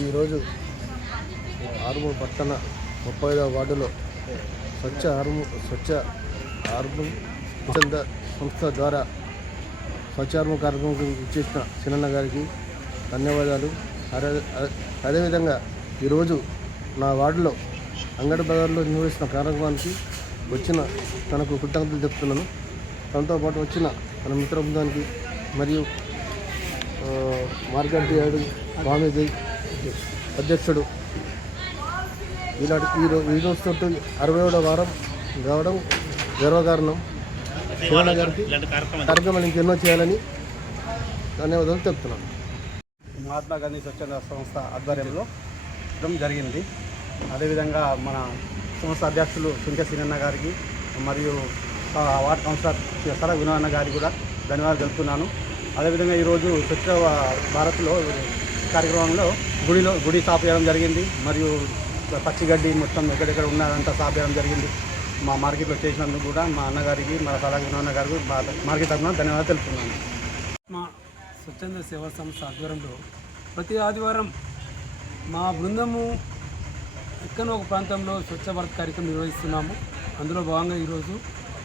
ఈరోజు ఆర్మూర్ పట్టణ 35వ వార్డులో స్వచ్ఛ ఆర్మూర్ సంస్థ ద్వారా స్వచ్ఛ ఆర్మూర్ కార్యక్రమం ఇచ్చేసిన సినన్న గారికి ధన్యవాదాలు. అదేవిధంగా ఈరోజు నా వార్డులో అంగడి బజార్లో నిర్వహిస్తున్న కార్యక్రమానికి వచ్చిన తనకు కృతజ్ఞతలు చెప్తున్నాను. తనతో పాటు వచ్చిన తన మిత్ర బృందానికి మరియు మార్కెట్ యార్డు స్వామిజీ అధ్యక్షుడు ఈరోజుతో 60వ వారం కావడం గర్వకారణం. శివన్న గారికి కార్యక్రమాలు ఇంకెన్నో చేయాలని ధన్యవాదాలు చెప్తున్నాను. మహాత్మా గాంధీ స్వచ్ఛంద సంస్థ ఆధ్వర్యంలో జరిగింది. అదేవిధంగా మన సంస్థ అధ్యక్షులు సుంకె సీనన్న గారికి మరియు వార్డ్ కౌన్సిలర్ సర వినోదన్న గారికి కూడా ధన్యవాదాలు తెలుపుతున్నాను. అదేవిధంగా ఈరోజు స్వచ్ఛ భారత్లో కార్యక్రమంలో గుడి సాఫ్ చేయడం జరిగింది. మరియు పచ్చిగడ్డి మొత్తం ఎక్కడెక్కడ ఉన్నదంతా సాఫ్ చేయడం జరిగింది. మా మార్కెట్లో చేసినందుకు కూడా మా అన్నగారికి మా సర వినోదన్న గారికి మార్కెట్ తరఫున ధన్యవాదాలు తెలుపుతున్నాను. మా స్వచ్ఛంద సేవా సంస్థ ఆధ్వర్యంలో ప్రతి ఆదివారం మా బృందము ఎక్కడో ఒక ప్రాంతంలో స్వచ్ఛ భారత్ కార్యక్రమం నిర్వహిస్తున్నాము. అందులో భాగంగా ఈరోజు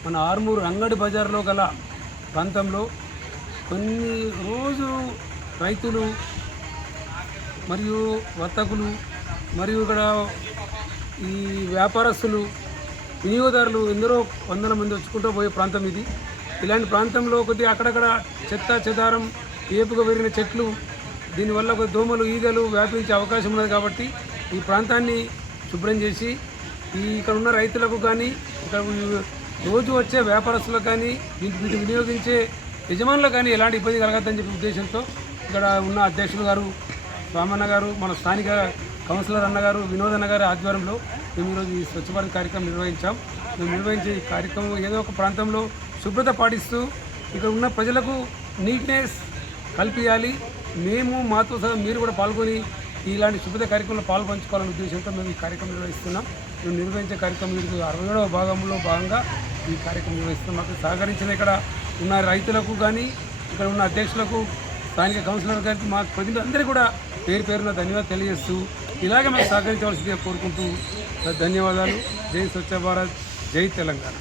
మన ఆర్మూరు అంగడి బజార్లో గల ప్రాంతంలో కొన్ని రోజు రైతులు మరియు వర్తకులు మరియు ఇక్కడ ఈ వ్యాపారస్తులు వినియోగదారులు ఎందరో వందల మంది వచ్చుకుంటూ పోయే ప్రాంతం ఇది. ఇలాంటి ప్రాంతంలో కొద్దిగా అక్కడక్కడ చెత్త చెదారం ఏపుగా పెరిగిన చెట్లు దీనివల్ల ఒక దోమలు ఈగలు వ్యాపించే అవకాశం ఉన్నది. కాబట్టి ఈ ప్రాంతాన్ని శుభ్రం చేసి ఇక్కడ ఉన్న రైతులకు కానీ ఇక్కడ రోజు వచ్చే వ్యాపారస్తులకు కానీ వీటిని వినియోగించే యజమానులకు కానీ ఎలాంటి ఇబ్బంది కలగద్దని చెప్పే ఉద్దేశంతో ఇక్కడ ఉన్న అధ్యక్షులు గారు రామన్న గారు, మన స్థానిక కౌన్సిలర్ అన్నగారు, వినోదన్న గారి ఆధ్వర్యంలో మేము ఈరోజు ఈ స్వచ్ఛ భారత్ కార్యక్రమం నిర్వహించాం. మేము నిర్వహించే ఈ కార్యక్రమం ఏదో ఒక ప్రాంతంలో శుభ్రత పాటిస్తూ ఇక్కడ ఉన్న ప్రజలకు నీట్నెస్ కల్పించాలి. మేము మాతో సహా మీరు కూడా పాల్గొని ఇలాంటి శుభ్రత కార్యక్రమంలో పాల్పంచుకోవాలనే ఉద్దేశంతో మేము ఈ కార్యక్రమం నిర్వహిస్తున్నాం. మేము నిర్వహించే కార్యక్రమం 67వ భాగంలో భాగంగా ఈ కార్యక్రమం నిర్వహిస్తున్నాం. మాకు సహకరించిన ఇక్కడ ఉన్న రైతులకు కానీ ఇక్కడ ఉన్న అధ్యక్షులకు, స్థానిక కౌన్సిలర్ గారికి, మా ప్రతినిధులందరికీ కూడా పేరు పేరున ధన్యవాదాలు తెలియజేస్తూ ఇలాగే మేము సహకరించవలసిందిగా కోరుకుంటూ ధన్యవాదాలు. జై స్వచ్ఛ భారత్, జై తెలంగాణ.